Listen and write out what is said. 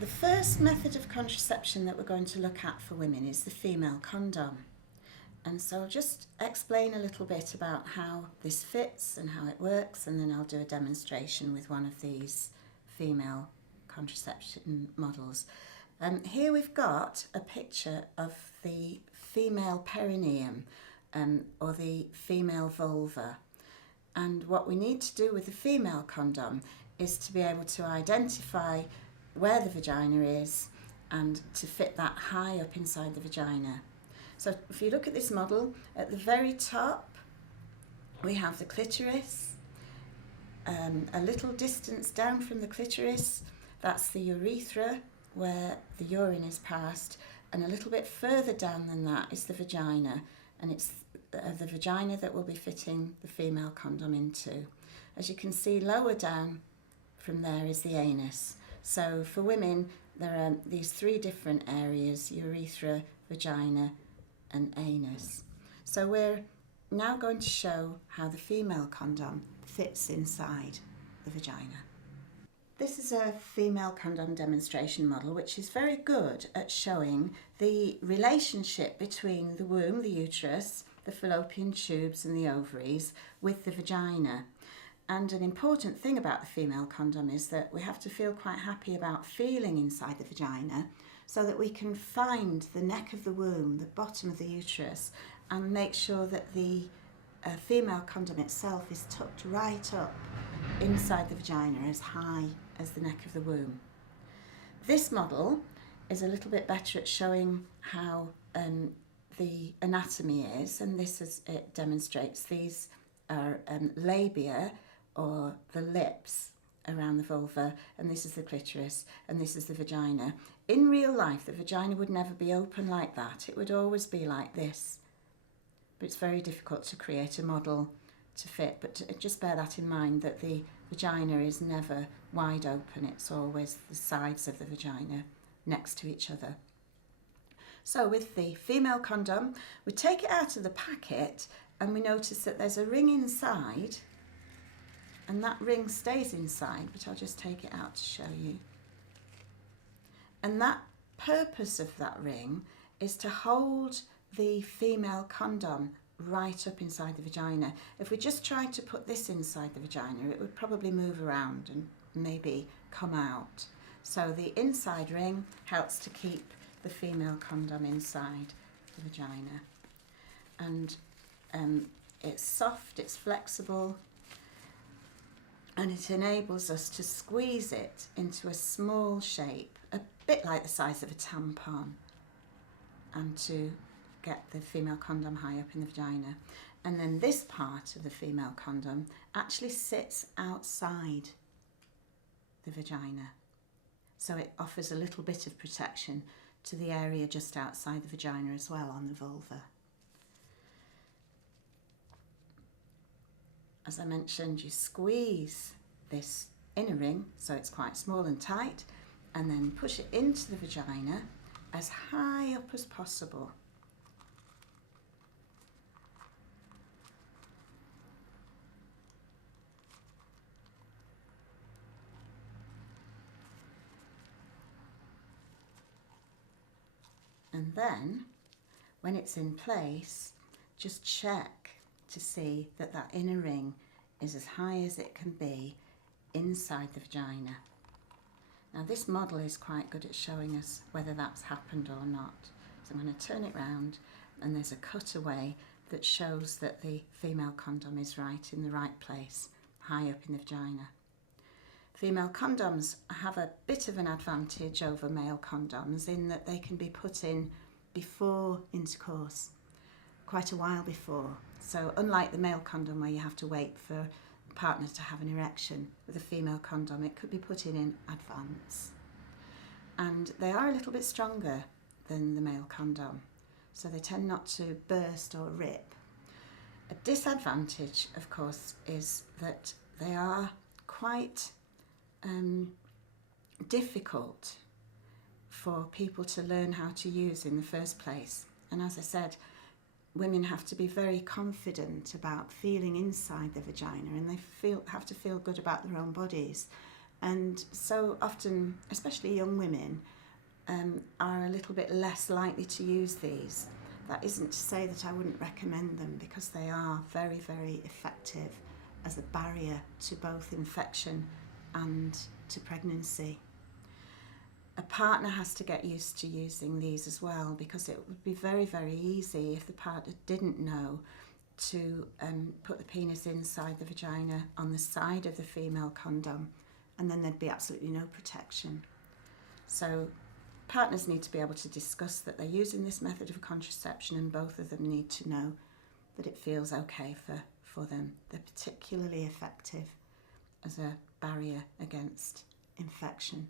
The first method of contraception that we're going to look at for women is the female condom. And so I'll just explain a little bit about how this fits and how it works, and then I'll do a demonstration with one of these female contraception models. Here we've got a picture of the female perineum, or the female vulva. And what we need to do with the female condom is to be able to identify where the vagina is and to fit that high up inside the vagina. So if you look at this model, at the very top we have the clitoris. A little distance down from the clitoris, that's the urethra where the urine is passed, and a little bit further down than that is the vagina, and it's the vagina that we'll be fitting the female condom into. As you can see, lower down from there is the anus. So for women, there are these three different areas: urethra, vagina and anus. So we're now going to show how the female condom fits inside the vagina. This is a female condom demonstration model which is very good at showing the relationship between the womb, the uterus, the fallopian tubes and the ovaries with the vagina. And an important thing about the female condom is that we have to feel quite happy about feeling inside the vagina, so that we can find the neck of the womb, the bottom of the uterus, and make sure that the female condom itself is tucked right up inside the vagina, as high as the neck of the womb. This model is a little bit better at showing how the anatomy is, and it demonstrates these are labia, or the lips around the vulva, and this is the clitoris, and this is the vagina. In real life, the vagina would never be open like that. It would always be like this. But it's very difficult to create a model to fit, but just bear that in mind, that the vagina is never wide open. It's always the sides of the vagina next to each other. So with the female condom, we take it out of the packet and we notice that there's a ring inside, and that ring stays inside, but I'll just take it out to show you. And that purpose of that ring is to hold the female condom right up inside the vagina. If we just tried to put this inside the vagina, it would probably move around and maybe come out. So the inside ring helps to keep the female condom inside the vagina. And it's soft, it's flexible, and it enables us to squeeze it into a small shape, a bit like the size of a tampon, and to get the female condom high up in the vagina. And then this part of the female condom actually sits outside the vagina, so it offers a little bit of protection to the area just outside the vagina as well, on the vulva. As I mentioned, you squeeze this inner ring so it's quite small and tight, and then push it into the vagina as high up as possible. And then, when it's in place, just check to see that that inner ring is as high as it can be inside the vagina. Now this model is quite good at showing us whether that's happened or not. So I'm going to turn it round, and there's a cutaway that shows that the female condom is right in the right place, high up in the vagina. Female condoms have a bit of an advantage over male condoms in that they can be put in before intercourse, quite a while before. So unlike the male condom where you have to wait for a partner to have an erection, with a female condom it could be put in advance. And they are a little bit stronger than the male condom, so they tend not to burst or rip. A disadvantage, of course, is that they are quite difficult for people to learn how to use in the first place. And as I said, women have to be very confident about feeling inside the vagina, and they have to feel good about their own bodies. And so often, especially young women, are a little bit less likely to use these. That isn't to say that I wouldn't recommend them, because they are very, very effective as a barrier to both infection and to pregnancy. A partner has to get used to using these as well, because it would be very, very easy if the partner didn't know to put the penis inside the vagina on the side of the female condom, and then there'd be absolutely no protection. So partners need to be able to discuss that they're using this method of contraception, and both of them need to know that it feels okay for them. They're particularly effective as a barrier against infection.